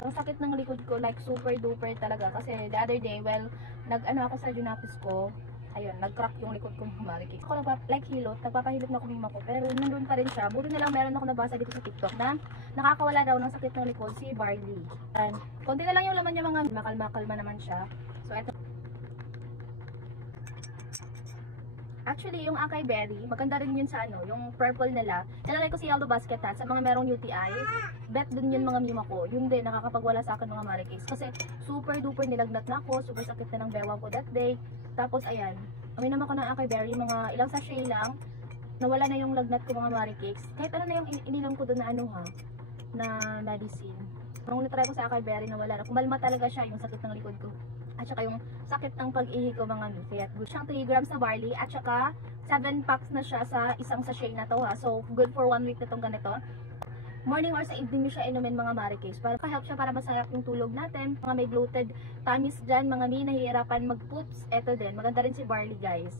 Ang sakit ng likod ko, like super duper talaga. Kasi the other day, well, nag-ano ako sa Junapis ko. Ayun, nag-crack yung likod ko mga marikis. Ako like hilot, nagpapahilot na kumima ko. Pero nandun pa rin siya. Buti na lang meron ako nabasa dito sa TikTok na nakakawala daw ng sakit ng likod si barley. And konti na lang yung laman niya, mga makalma naman siya. So eto. Actually, yung acai berry, maganda rin yun sa ano, yung purple nila. Tinanay ko si Aldo Basket sa mga merong UTI. Bet dun yun mga mima ko. Yun din, nakakapagwala sa akin mga marikis. Kasi super duper nilagnat na ako, super sakit na ng bewang ko that day. Tapos ayan, uminom ako ng acai berry, mga ilang sachet lang. Nawala na yung lagnat ko mga marikis. Kahit ano na yung ininom ko dun na ano ha, na medicine. Nung natry ko sa acai berry, nawala na. Kumalma talaga siya yung sakit ng likod ko. At saka yung sakit ng pag-ihi ko mga mi. Kaya good siyang 3 grams na barley. At saka 7 packs na siya sa isang sachet na to ha. So good for 1 week na tong ganito. Morning or sa evening nyo siya inumin mga marikis. Para ka-help siya para masarap yung tulog natin. Mga may bloated tummies dyan, mga may nahihirapan mag-poops. Eto din, maganda rin si barley guys.